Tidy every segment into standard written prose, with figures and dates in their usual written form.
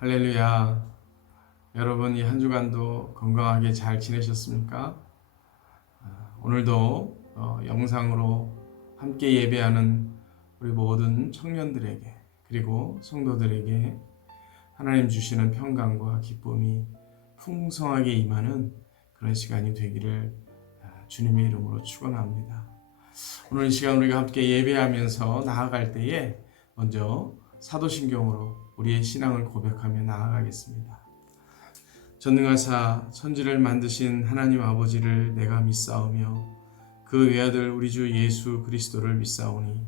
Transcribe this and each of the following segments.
할렐루야. 여러분 이 한 주간도 건강하게 잘 지내셨습니까? 오늘도 영상으로 함께 예배하는 우리 모든 청년들에게 그리고 성도들에게 하나님 주시는 평강과 기쁨이 풍성하게 임하는 그런 시간이 되기를 주님의 이름으로 축원합니다. 오늘 이 시간 우리가 함께 예배하면서 나아갈 때에 먼저 사도신경으로 우리의 신앙을 고백하며 나아가겠습니다. 전능하사 천지를 만드신 하나님 아버지를 내가 믿사오며 그 외아들 우리 주 예수 그리스도를 믿사오니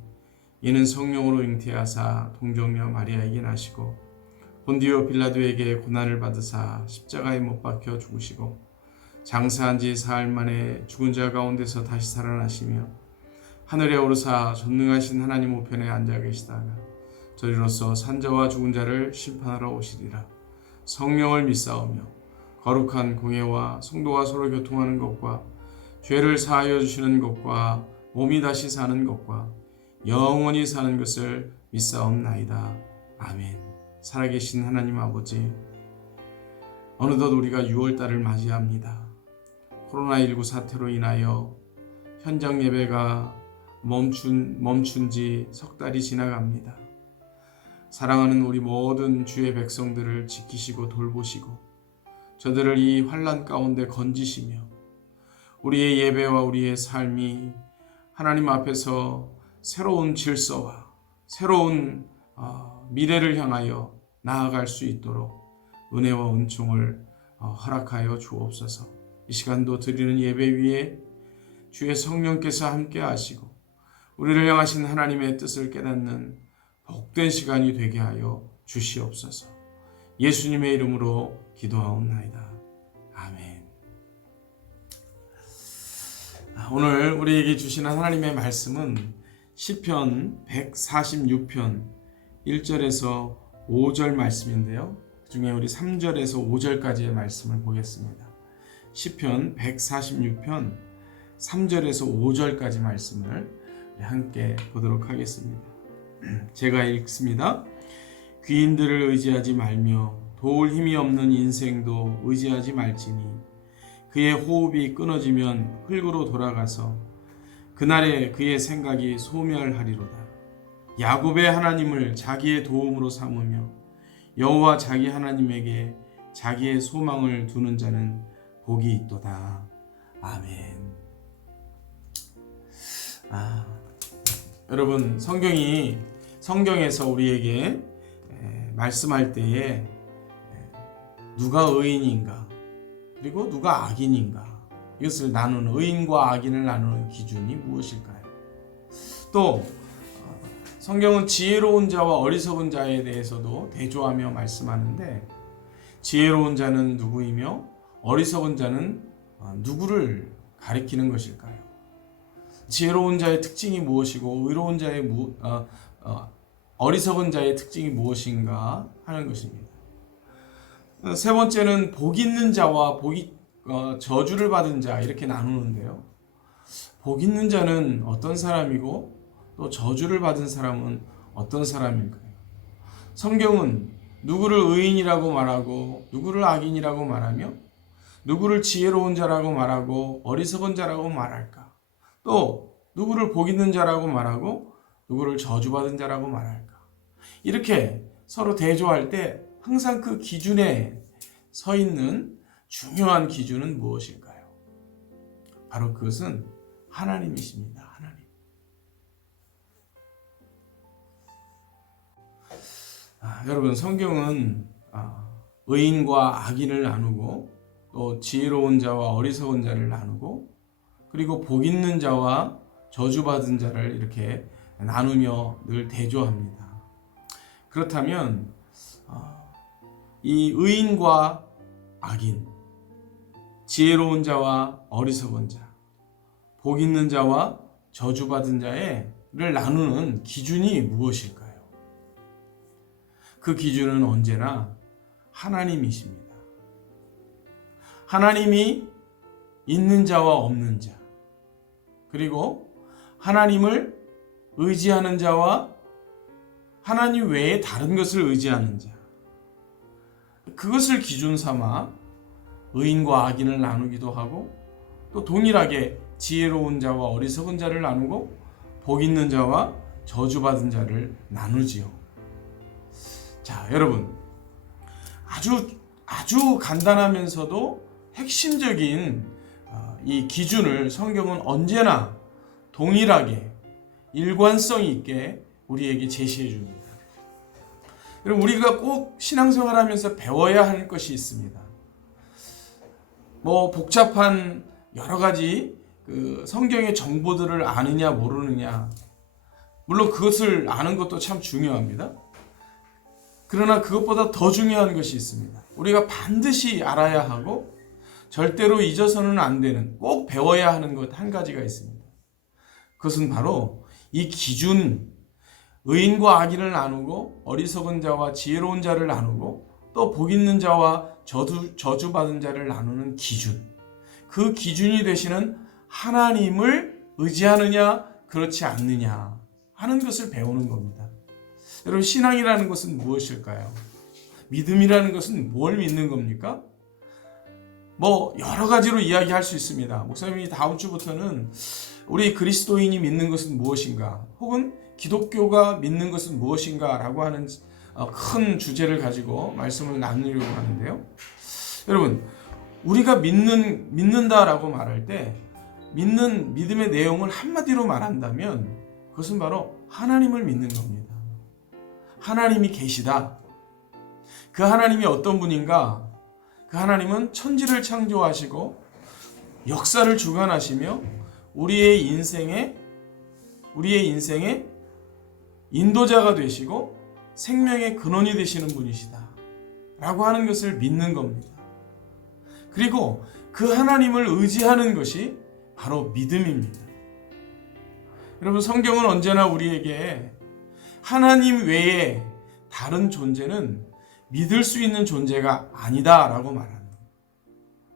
이는 성령으로 잉태하사 동정녀 마리아에게 나시고 본디오 빌라도에게 고난을 받으사 십자가에 못 박혀 죽으시고 장사한 지 사흘 만에 죽은 자 가운데서 다시 살아나시며 하늘에 오르사 전능하신 하나님 우편에 앉아 계시다가 저리로서 산자와 죽은 자를 심판하러 오시리라. 성령을 믿사오며 거룩한 공예와 성도가 서로 교통하는 것과 죄를 사하여 주시는 것과 몸이 다시 사는 것과 영원히 사는 것을 믿사옵나이다. 아멘. 살아계신 하나님 아버지, 어느덧 우리가 6월달을 맞이합니다. 코로나19 사태로 인하여 현장 예배가 멈춘 지 석 달이 지나갑니다. 사랑하는 우리 모든 주의 백성들을 지키시고 돌보시고 저들을 이 환난 가운데 건지시며 우리의 예배와 우리의 삶이 하나님 앞에서 새로운 질서와 새로운 미래를 향하여 나아갈 수 있도록 은혜와 은총을 허락하여 주옵소서. 이 시간도 드리는 예배 위에 주의 성령께서 함께 하시고 우리를 향하신 하나님의 뜻을 깨닫는 복된 시간이 되게 하여 주시옵소서. 예수님의 이름으로 기도하옵나이다. 아멘. 오늘 우리에게 주시는 하나님의 말씀은 시편 146편 1절에서 5절 말씀인데요. 그중에 우리 3절에서 5절까지의 말씀을 보겠습니다. 시편 146편 3절에서 5절까지 말씀을 함께 보도록 하겠습니다. 제가 읽습니다. 귀인들을 의지하지 말며 도울 힘이 없는 인생도 의지하지 말지니 그의 호흡이 끊어지면 흙으로 돌아가서 그날에 그의 생각이 소멸하리로다. 야곱의 하나님을 자기의 도움으로 삼으며 여호와 자기 하나님에게 자기의 소망을 두는 자는 복이 있도다. 아멘. 여러분, 성경에서 우리에게 말씀할 때에 누가 의인인가 그리고 누가 악인인가 이것을 나누는 의인과 악인을 나누는 기준이 무엇일까요? 또 성경은 지혜로운 자와 어리석은 자에 대해서도 대조하며 말씀하는데 지혜로운 자는 누구이며 어리석은 자는 누구를 가리키는 것일까요? 지혜로운 자의 특징이 무엇이고 어리석은 자의 특징이 무엇인가 하는 것입니다. 세 번째는 복 있는 자와 저주를 받은 자 이렇게 나누는데요. 복 있는 자는 어떤 사람이고 또 저주를 받은 사람은 어떤 사람일까요? 성경은 누구를 의인이라고 말하고 누구를 악인이라고 말하며 누구를 지혜로운 자라고 말하고 어리석은 자라고 말할까? 또 누구를 복 있는 자라고 말하고 누구를 저주받은 자라고 말할까? 이렇게 서로 대조할 때 항상 그 기준에 서 있는 중요한 기준은 무엇일까요? 바로 그것은 하나님이십니다. 하나님. 여러분, 성경은 의인과 악인을 나누고 또 지혜로운 자와 어리석은 자를 나누고 그리고 복 있는 자와 저주받은 자를 이렇게 나누며 늘 대조합니다. 그렇다면 이 의인과 악인, 지혜로운 자와 어리석은 자, 복 있는 자와 저주받은 자를 나누는 기준이 무엇일까요? 그 기준은 언제나 하나님이십니다. 하나님이 있는 자와 없는 자, 그리고 하나님을 의지하는 자와 하나님 외에 다른 것을 의지하는 자, 그것을 기준 삼아 의인과 악인을 나누기도 하고, 또 동일하게 지혜로운 자와 어리석은 자를 나누고 복 있는 자와 저주받은 자를 나누지요. 자, 여러분, 아주 간단하면서도 핵심적인 이 기준을 성경은 언제나 동일하게 일관성 있게 우리에게 제시해 줍니다. 여러분, 우리가 꼭 신앙생활하면서 배워야 할 것이 있습니다. 복잡한 여러 가지 성경의 정보들을 아느냐 모르느냐, 물론 그것을 아는 것도 참 중요합니다. 그러나 그것보다 더 중요한 것이 있습니다. 우리가 반드시 알아야 하고 절대로 잊어서는 안 되는, 꼭 배워야 하는 것 한 가지가 있습니다. 그것은 바로 이 기준, 의인과 악인을 나누고 어리석은 자와 지혜로운 자를 나누고 또 복 있는 자와 저주받은 자를 나누는 기준, 그 기준이 되시는 하나님을 의지하느냐 그렇지 않느냐 하는 것을 배우는 겁니다. 여러분, 신앙이라는 것은 무엇일까요? 믿음이라는 것은 뭘 믿는 겁니까? 여러 가지로 이야기할 수 있습니다. 목사님이 다음 주부터는 우리 그리스도인이 믿는 것은 무엇인가, 혹은 기독교가 믿는 것은 무엇인가 라고 하는 큰 주제를 가지고 말씀을 나누려고 하는데요. 여러분, 우리가 믿는다라고 말할 때 믿는 믿음의 내용을 한마디로 말한다면 그것은 바로 하나님을 믿는 겁니다. 하나님이 계시다. 그 하나님이 어떤 분인가? 그 하나님은 천지를 창조하시고 역사를 주관하시며 우리의 인생의 인도자가 되시고 생명의 근원이 되시는 분이시다 라고 하는 것을 믿는 겁니다. 그리고 그 하나님을 의지하는 것이 바로 믿음입니다. 여러분, 성경은 언제나 우리에게 하나님 외에 다른 존재는 믿을 수 있는 존재가 아니다 라고 말하는 거예요.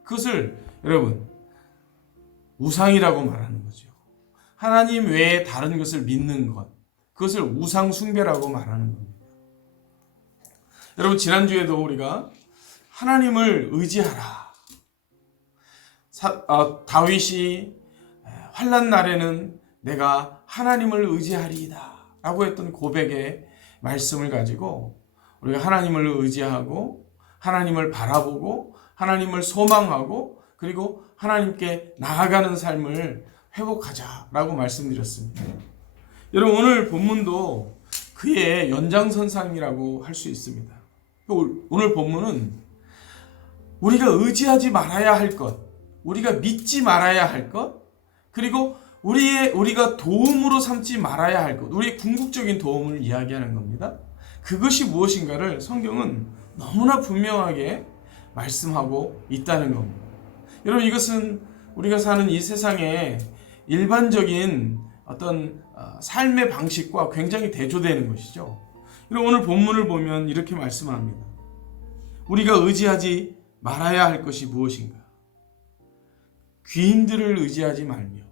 그것을 여러분, 우상이라고 말하는 거죠. 하나님 외에 다른 것을 믿는 것, 그것을 우상 숭배라고 말하는 겁니다. 여러분, 지난주에도 우리가 하나님을 의지하라, 다윗이 환난 날에는 내가 하나님을 의지하리이다 라고 했던 고백의 말씀을 가지고 우리가 하나님을 의지하고 하나님을 바라보고 하나님을 소망하고 그리고 하나님께 나아가는 삶을 회복하자라고 말씀드렸습니다. 여러분, 오늘 본문도 그의 연장선상이라고 할 수 있습니다. 오늘 본문은 우리가 의지하지 말아야 할 것, 우리가 믿지 말아야 할 것, 그리고 우리가 도움으로 삼지 말아야 할 것, 우리의 궁극적인 도움을 이야기하는 겁니다. 그것이 무엇인가를 성경은 너무나 분명하게 말씀하고 있다는 겁니다. 여러분, 이것은 우리가 사는 이 세상의 일반적인 어떤 삶의 방식과 굉장히 대조되는 것이죠. 여러분, 오늘 본문을 보면 이렇게 말씀합니다. 우리가 의지하지 말아야 할 것이 무엇인가? 귀인들을 의지하지 말며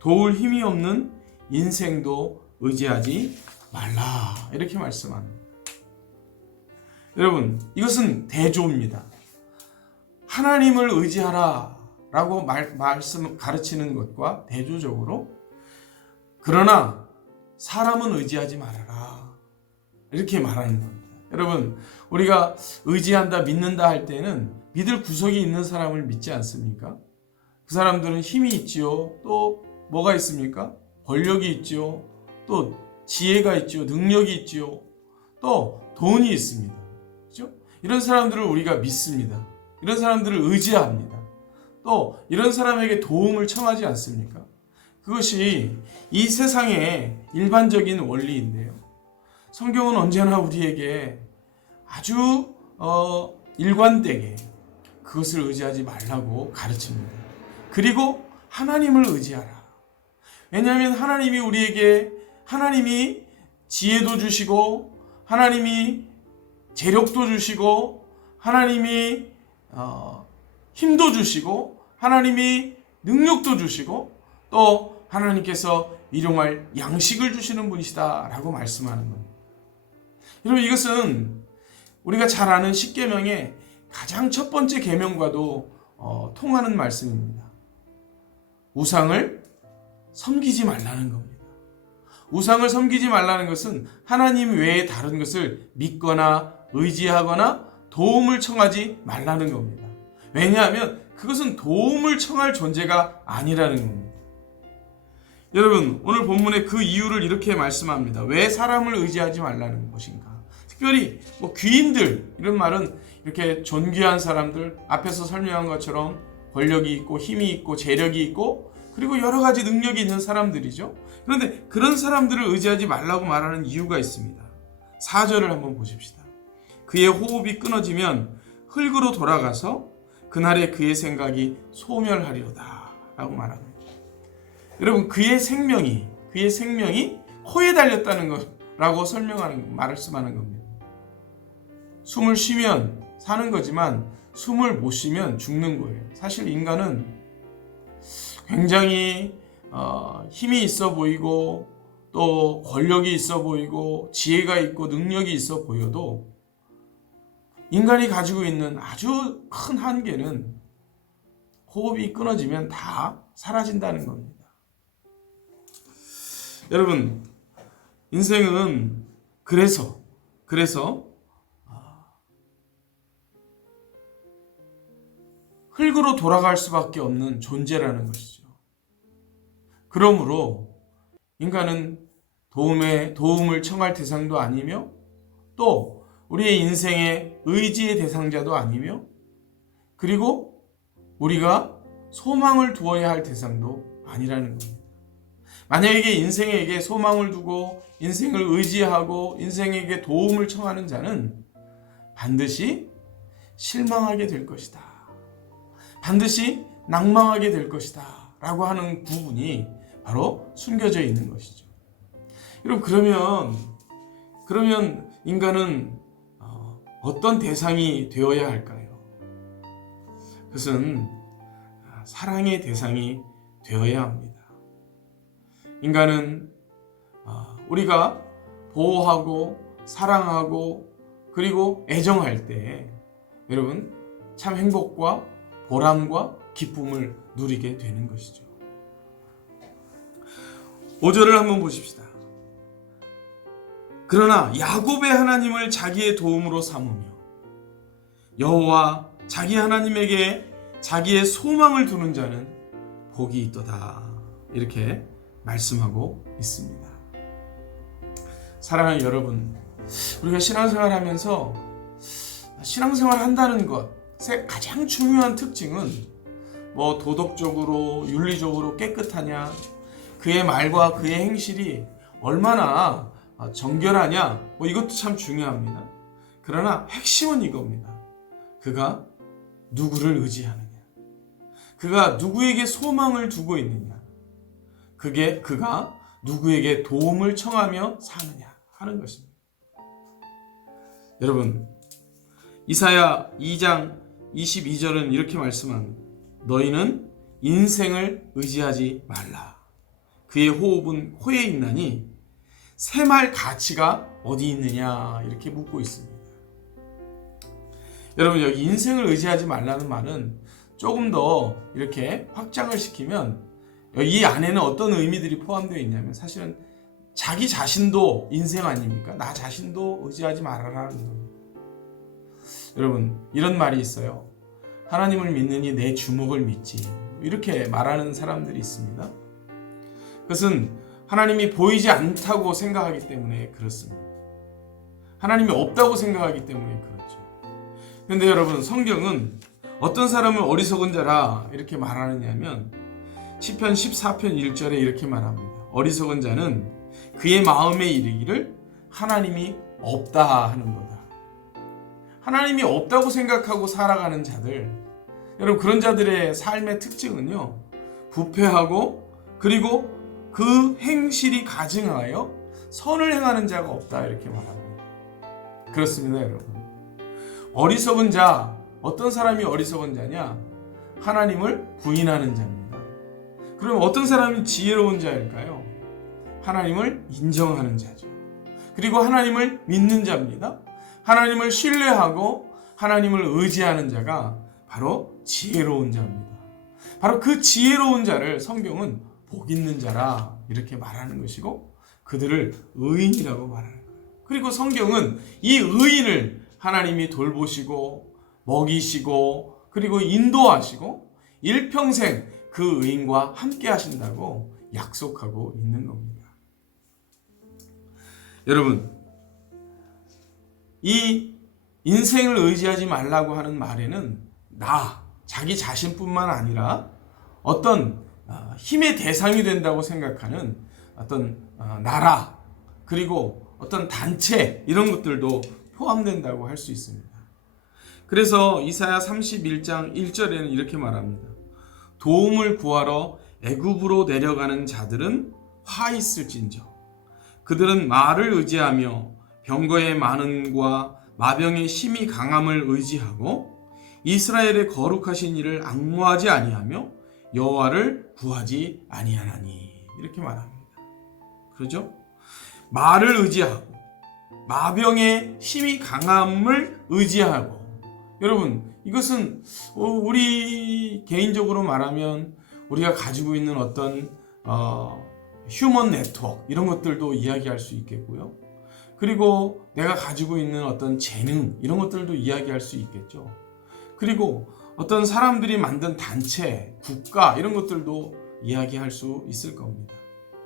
도울 힘이 없는 인생도 의지하지 말라, 이렇게 말씀합니다. 여러분, 이것은 대조입니다. 하나님을 의지하라 라고 가르치는 것과 대조적으로, 그러나 사람은 의지하지 말아라 이렇게 말하는 겁니다. 여러분, 우리가 의지한다, 믿는다 할 때는 믿을 구석이 있는 사람을 믿지 않습니까? 그 사람들은 힘이 있지요. 또 뭐가 있습니까? 권력이 있지요. 또 지혜가 있지요. 능력이 있지요. 또 돈이 있습니다. 그렇죠? 이런 사람들을 우리가 믿습니다. 이런 사람들을 의지합니다. 또 이런 사람에게 도움을 청하지 않습니까? 그것이 이 세상의 일반적인 원리인데요. 성경은 언제나 우리에게 아주 일관되게 그것을 의지하지 말라고 가르칩니다. 그리고 하나님을 의지하라. 왜냐하면 하나님이 지혜도 주시고 하나님이 재력도 주시고 하나님이 힘도 주시고 하나님이 능력도 주시고 또 하나님께서 일용할 양식을 주시는 분이시다 라고 말씀하는 겁니다. 여러분, 이것은 우리가 잘 아는 십계명의 가장 첫 번째 계명과도 통하는 말씀입니다. 우상을 섬기지 말라는 겁니다. 우상을 섬기지 말라는 것은 하나님 외에 다른 것을 믿거나 의지하거나 도움을 청하지 말라는 겁니다. 왜냐하면 그것은 도움을 청할 존재가 아니라는 겁니다. 여러분, 오늘 본문의 그 이유를 이렇게 말씀합니다. 왜 사람을 의지하지 말라는 것인가? 특별히 귀인들, 이런 말은 이렇게 존귀한 사람들, 앞에서 설명한 것처럼 권력이 있고 힘이 있고 재력이 있고 그리고 여러 가지 능력이 있는 사람들이죠. 그런데 그런 사람들을 의지하지 말라고 말하는 이유가 있습니다. 4절을 한번 보십시다. 그의 호흡이 끊어지면 흙으로 돌아가서 그날에 그의 생각이 소멸하리로다 라고 말합니다. 여러분, 그의 생명이 코에 달렸다는 거라고 말씀하는 겁니다. 숨을 쉬면 사는 거지만 숨을 못 쉬면 죽는 거예요. 사실 인간은 굉장히 힘이 있어 보이고 또 권력이 있어 보이고 지혜가 있고 능력이 있어 보여도 인간이 가지고 있는 아주 큰 한계는 호흡이 끊어지면 다 사라진다는 겁니다. 여러분, 인생은 그래서 흙으로 돌아갈 수밖에 없는 존재라는 것이죠. 그러므로 인간은 도움을 청할 대상도 아니며 또 우리의 인생의 의지의 대상자도 아니며 그리고 우리가 소망을 두어야 할 대상도 아니라는 겁니다. 만약에 인생에게 소망을 두고 인생을 의지하고 인생에게 도움을 청하는 자는 반드시 실망하게 될 것이다. 반드시 낭망하게 될 것이다. 라고 하는 부분이 바로 숨겨져 있는 것이죠. 여러분, 그러면 인간은 어떤 대상이 되어야 할까요? 그것은 사랑의 대상이 되어야 합니다. 인간은 우리가 보호하고 사랑하고 그리고 애정할 때 여러분 참 행복과 보람과 기쁨을 누리게 되는 것이죠. 5절을 한번 보십시다. 그러나 야곱의 하나님을 자기의 도움으로 삼으며 여호와 자기 하나님에게 자기의 소망을 두는 자는 복이 있도다. 이렇게 말씀하고 있습니다. 사랑하는 여러분, 우리가 신앙생활 하면서 신앙생활 한다는 것의 가장 중요한 특징은 도덕적으로 윤리적으로 깨끗하냐, 그의 말과 그의 행실이 얼마나 정결하냐, 이것도 참 중요합니다. 그러나 핵심은 이겁니다. 그가 누구를 의지하느냐, 그가 누구에게 소망을 두고 있느냐, 그가 누구에게 도움을 청하며 사느냐 하는 것입니다. 여러분, 이사야 2장 22절은 이렇게 말씀합니다. 너희는 인생을 의지하지 말라. 그의 호흡은 코에 있나니 샘할 가치가 어디 있느냐 이렇게 묻고 있습니다. 여러분, 여기 인생을 의지하지 말라는 말은 조금 더 이렇게 확장을 시키면 이 안에는 어떤 의미들이 포함되어 있냐면 사실은 자기 자신도 인생 아닙니까? 나 자신도 의지하지 말아라는 겁니다. 여러분, 이런 말이 있어요. 하나님을 믿느니 내 주먹을 믿지. 이렇게 말하는 사람들이 있습니다. 그것은 하나님이 보이지 않다고 생각하기 때문에 그렇습니다. 하나님이 없다고 생각하기 때문에 그렇죠. 그런데 여러분, 성경은 어떤 사람을 어리석은 자라 이렇게 말하느냐면 시편 14편 1절에 이렇게 말합니다. 어리석은 자는 그의 마음에 이르기를 하나님이 없다 하는 거다. 하나님이 없다고 생각하고 살아가는 자들, 여러분, 그런 자들의 삶의 특징은요, 부패하고 그리고 그 행실이 가증하여 선을 행하는 자가 없다 이렇게 말합니다. 그렇습니다, 여러분. 어리석은 자, 어떤 사람이 어리석은 자냐? 하나님을 부인하는 자입니다. 그럼 어떤 사람이 지혜로운 자일까요? 하나님을 인정하는 자죠. 그리고 하나님을 믿는 자입니다. 하나님을 신뢰하고 하나님을 의지하는 자가 바로 지혜로운 자입니다. 바로 그 지혜로운 자를 성경은 복 있는 자라 이렇게 말하는 것이고 그들을 의인이라고 말하는 거예요. 그리고 성경은 이 의인을 하나님이 돌보시고 먹이시고 그리고 인도하시고 일평생 그 의인과 함께 하신다고 약속하고 있는 겁니다. 여러분, 이 인생을 의지하지 말라고 하는 말에는 자기 자신뿐만 아니라 어떤 힘의 대상이 된다고 생각하는 어떤 나라 그리고 어떤 단체 이런 것들도 포함된다고 할 수 있습니다. 그래서 이사야 31장 1절에는 이렇게 말합니다. 도움을 구하러 애굽으로 내려가는 자들은 화 있을진저 그들은 말을 의지하며 병거의 많음과 마병의 심히 강함을 의지하고 이스라엘의 거룩하신 이를 앙모하지 아니하며 여호와를 구하지 아니하나니 이렇게 말합니다. 그렇죠? 말을 의지하고 마병의 심히 강함을 의지하고 여러분 이것은 우리 개인적으로 말하면 우리가 가지고 있는 어떤 휴먼 네트워크 이런 것들도 이야기할 수 있겠고요. 그리고 내가 가지고 있는 어떤 재능 이런 것들도 이야기할 수 있겠죠. 그리고 어떤 사람들이 만든 단체, 국가 이런 것들도 이야기할 수 있을 겁니다.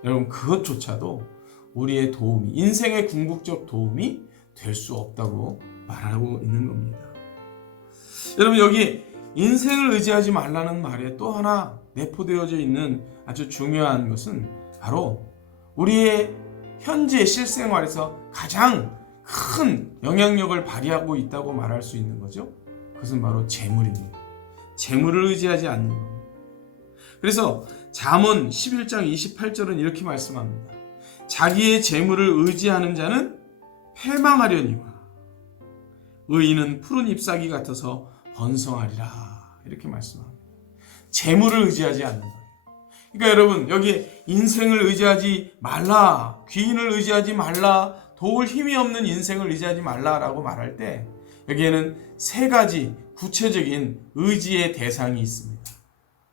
여러분 그것조차도 우리의 도움이 인생의 궁극적 도움이 될 수 없다고 말하고 있는 겁니다. 여러분 여기 인생을 의지하지 말라는 말에 또 하나 내포되어져 있는 아주 중요한 것은 바로 우리의 현재 실생활에서 가장 큰 영향력을 발휘하고 있다고 말할 수 있는 거죠. 그것은 바로 재물입니다. 재물을 의지하지 않는 겁니다. 그래서 잠언 11장 28절은 이렇게 말씀합니다. 자기의 재물을 의지하는 자는 패망하려니와 의인은 푸른 잎사귀 같아서 번성하리라 이렇게 말씀합니다. 재물을 의지하지 않는 거예요. 그러니까 여러분 여기 인생을 의지하지 말라, 귀인을 의지하지 말라, 도울 힘이 없는 인생을 의지하지 말라라고 말할 때 여기에는 세 가지 구체적인 의지의 대상이 있습니다.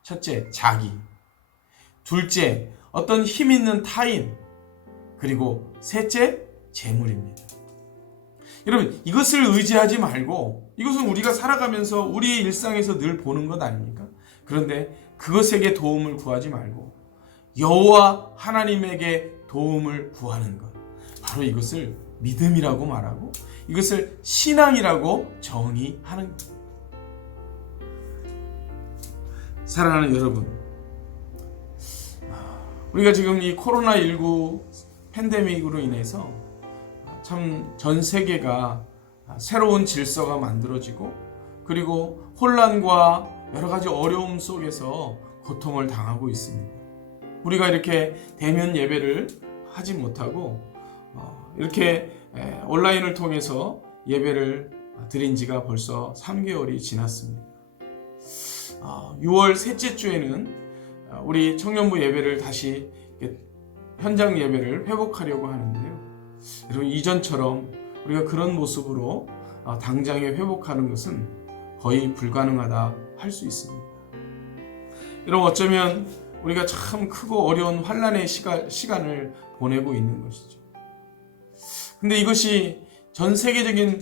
첫째, 자기. 둘째, 어떤 힘 있는 타인. 그리고 셋째, 재물입니다. 여러분 이것을 의지하지 말고 이것은 우리가 살아가면서 우리의 일상에서 늘 보는 것 아닙니까? 그런데 그것에게 도움을 구하지 말고 여호와 하나님에게 도움을 구하는 것, 바로 이것을 믿음이라고 말하고 이것을 신앙이라고 정의하는 것. 사랑하는 여러분, 우리가 지금 이 코로나19 팬데믹으로 인해서 참 전 세계가 새로운 질서가 만들어지고 그리고 혼란과 여러 가지 어려움 속에서 고통을 당하고 있습니다. 우리가 이렇게 대면 예배를 하지 못하고 이렇게 온라인을 통해서 예배를 드린 지가 벌써 3개월이 지났습니다. 6월 셋째 주에는 우리 청년부 예배를 다시 현장 예배를 회복하려고 하는데요. 여러분 이전처럼 우리가 그런 모습으로 당장에 회복하는 것은 거의 불가능하다 할 수 있습니다. 여러분 어쩌면 우리가 참 크고 어려운 환난의 시간을 보내고 있는 것이죠. 근데 이것이 전 세계적인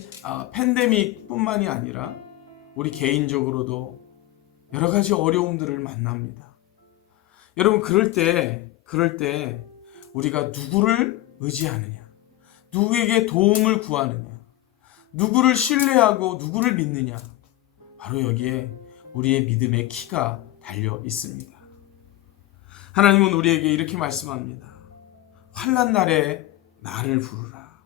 팬데믹뿐만이 아니라 우리 개인적으로도 여러 가지 어려움들을 만납니다. 여러분 그럴 때 우리가 누구를 의지하느냐, 누구에게 도움을 구하느냐, 누구를 신뢰하고 누구를 믿느냐, 바로 여기에 우리의 믿음의 키가 달려 있습니다. 하나님은 우리에게 이렇게 말씀합니다. 환난 날에 나를 부르라.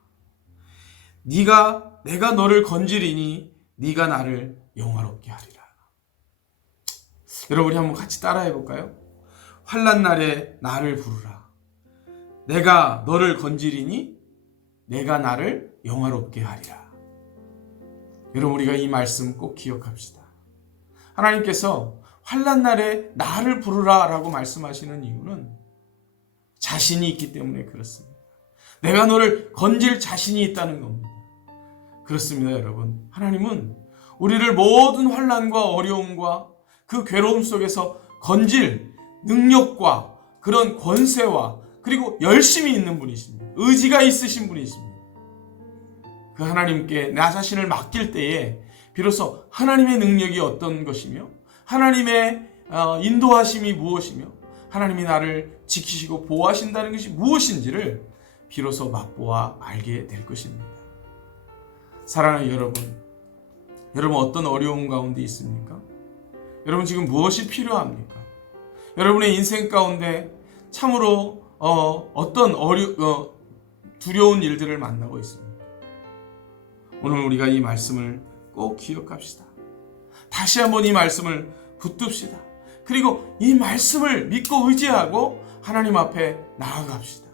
내가 너를 건지리니 네가 나를 영화롭게 하리라. 여러분이 한번 같이 따라해 볼까요? 환난 날에 나를 부르라. 내가 너를 건지리니 내가 나를 영화롭게 하리라. 여러분 우리가 이 말씀 꼭 기억합시다. 하나님께서 환난 날에 나를 부르라 라고 말씀하시는 이유는 자신이 있기 때문에 그렇습니다. 내가 너를 건질 자신이 있다는 겁니다. 그렇습니다, 여러분. 하나님은 우리를 모든 환난과 어려움과 그 괴로움 속에서 건질 능력과 그런 권세와 그리고 열심이 있는 분이십니다. 의지가 있으신 분이십니다. 그 하나님께 나 자신을 맡길 때에 비로소 하나님의 능력이 어떤 것이며 하나님의 인도하심이 무엇이며 하나님이 나를 지키시고 보호하신다는 것이 무엇인지를 비로소 맛보아 알게 될 것입니다. 사랑하는 여러분 어떤 어려움 가운데 있습니까? 여러분 지금 무엇이 필요합니까? 여러분의 인생 가운데 참으로 어떤 두려운 일들을 만나고 있습니다. 오늘 우리가 이 말씀을 꼭 기억합시다. 다시 한번 이 말씀을 붙듭시다. 그리고 이 말씀을 믿고 의지하고 하나님 앞에 나아갑시다.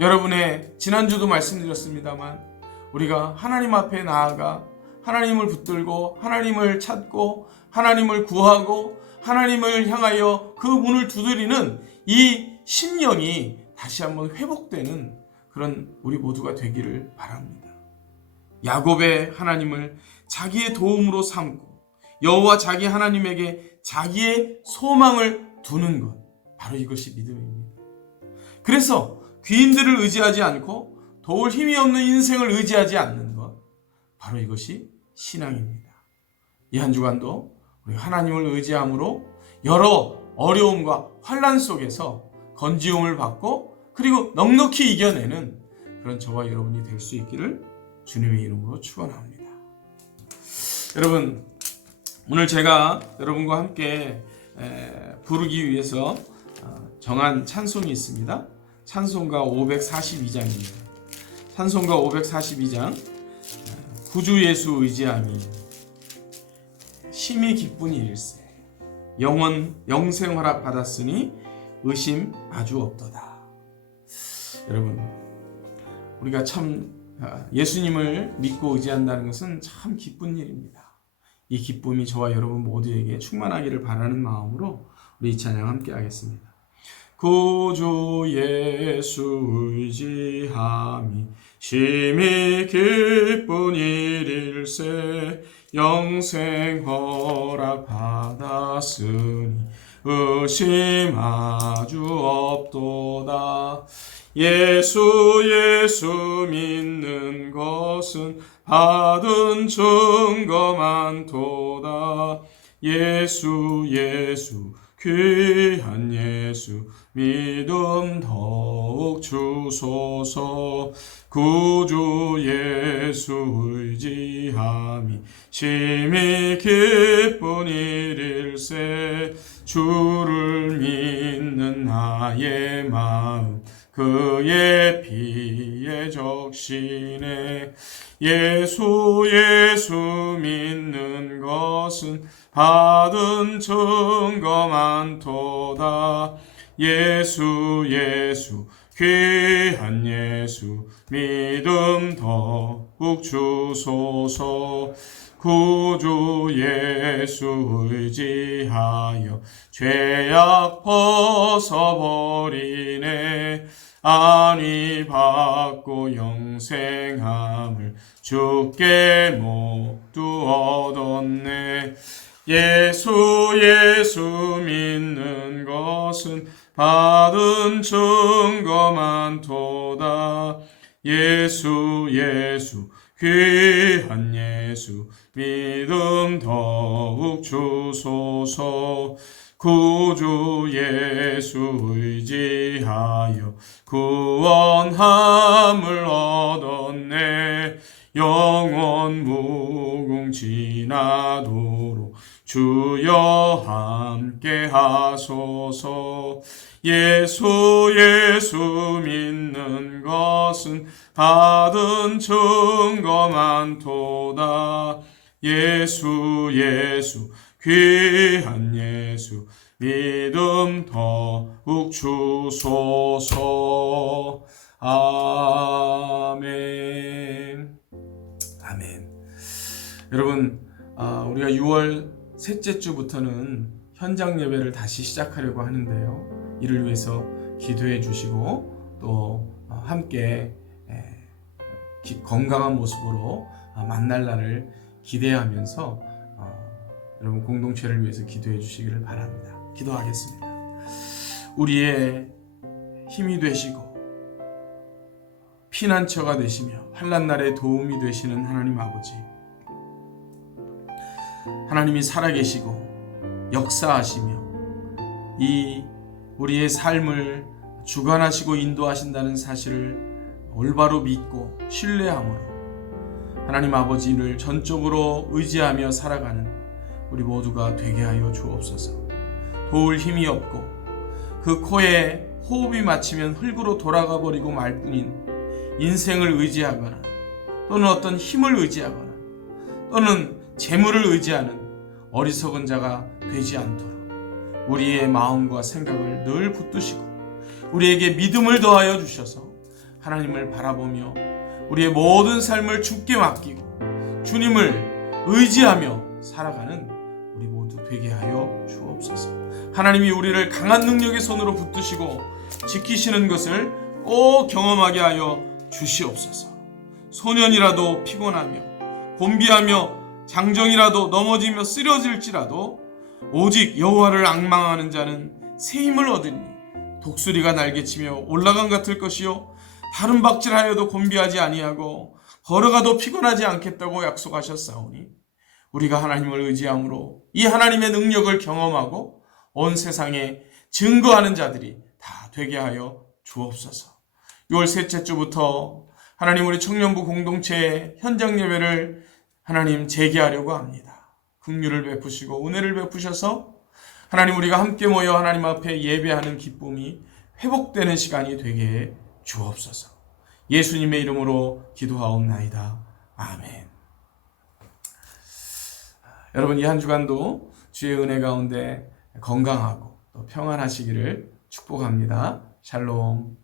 여러분의 지난주도 말씀드렸습니다만 우리가 하나님 앞에 나아가 하나님을 붙들고 하나님을 찾고 하나님을 구하고 하나님을 향하여 그 문을 두드리는 이 심령이 다시 한번 회복되는 그런 우리 모두가 되기를 바랍니다. 야곱의 하나님을 자기의 도움으로 삼고 여호와 자기 하나님에게 자기의 소망을 두는 것, 바로 이것이 믿음입니다. 그래서 귀인들을 의지하지 않고 도울 힘이 없는 인생을 의지하지 않는 것, 바로 이것이 신앙입니다. 이 한 주간도 우리 하나님을 의지함으로 여러 어려움과 환난 속에서 건지움을 받고 그리고 넉넉히 이겨내는 그런 저와 여러분이 될 수 있기를 주님의 이름으로 축원합니다. 여러분, 오늘 제가 여러분과 함께 부르기 위해서 정한 찬송이 있습니다. 찬송가 542장입니다. 찬송가 542장 구주 예수 의지함이 심히 기쁜 일일세 영생 허락 받았으니 의심 아주 없도다. 여러분, 우리가 참 예수님을 믿고 의지한다는 것은 참 기쁜 일입니다. 이 기쁨이 저와 여러분 모두에게 충만하기를 바라는 마음으로 우리 이 찬양 함께 하겠습니다. 구주 예수 의지함이 심히 기쁜 일일세 영생 허락 받았으니 의심 아주 없도다. 예수 믿는 것은 받은 증거 많도다. 예수 귀한 예수 믿음 더욱 주소서. 구주 예수 의지함이 심히 기쁜 일일세 주를 믿는 나의 마음 그의 피에 적시네. 예수 믿는 것은 받은 증거 많도다. 예수 귀한 예수 믿음 더욱 주소서. 구주 예수 의지하여 죄악 벗어버리네. 안위 받고 영생함을 주께 모두 얻었네. 예수 믿는 것은 받은 증거 많도다. 예수 귀한 예수 믿음 더욱 주소서. 구주 예수 의지하여 구원함을 얻었네. 영원 무궁지나도록 주여 함께 하소서. 예수 믿는 것은 받은 증거 많도다. 예수 귀한 예수 믿음 더욱 주소서. 아멘. 여러분, 우리가 6월 셋째 주부터는 현장 예배를 다시 시작하려고 하는데요. 이를 위해서 기도해 주시고 또 함께 건강한 모습으로 만날 날을 기대하면서 여러분 공동체를 위해서 기도해 주시기를 바랍니다. 기도하겠습니다. 우리의 힘이 되시고 피난처가 되시며 환난 날에 도움이 되시는 하나님 아버지, 하나님이 살아계시고 역사하시며 이 우리의 삶을 주관하시고 인도하신다는 사실을 올바로 믿고 신뢰함으로 하나님 아버지를 전적으로 의지하며 살아가는 우리 모두가 되게 하여 주옵소서. 도울 힘이 없고 그 코에 호흡이 맞추면 흙으로 돌아가 버리고 말 뿐인 인생을 의지하거나 또는 어떤 힘을 의지하거나 또는 재물을 의지하는 어리석은 자가 되지 않도록 우리의 마음과 생각을 늘 붙드시고 우리에게 믿음을 더하여 주셔서 하나님을 바라보며 우리의 모든 삶을 주께 맡기고 주님을 의지하며 살아가는 우리 모두 되게 하여 주옵소서. 하나님이 우리를 강한 능력의 손으로 붙드시고 지키시는 것을 꼭 경험하게 하여 주시옵소서. 소년이라도 피곤하며 곤비하며 장정이라도 넘어지며 쓰러질지라도 오직 여호와를 앙망하는 자는 새 힘을 얻으니 독수리가 날개치며 올라간 같을 것이요 다른 박질하여도 곤비하지 아니하고 걸어가도 피곤하지 않겠다고 약속하셨사오니 우리가 하나님을 의지함으로 이 하나님의 능력을 경험하고 온 세상에 증거하는 자들이 다 되게 하여 주옵소서. 6월 셋째 주부터 하나님 우리 청년부 공동체의 현장 예배를 하나님 재개하려고 합니다. 긍휼을 베푸시고 은혜를 베푸셔서 하나님 우리가 함께 모여 하나님 앞에 예배하는 기쁨이 회복되는 시간이 되게 해 주옵소서. 예수님의 이름으로 기도하옵나이다. 아멘. 여러분 이 한 주간도 주의 은혜 가운데 건강하고 또 평안하시기를 축복합니다. 샬롬.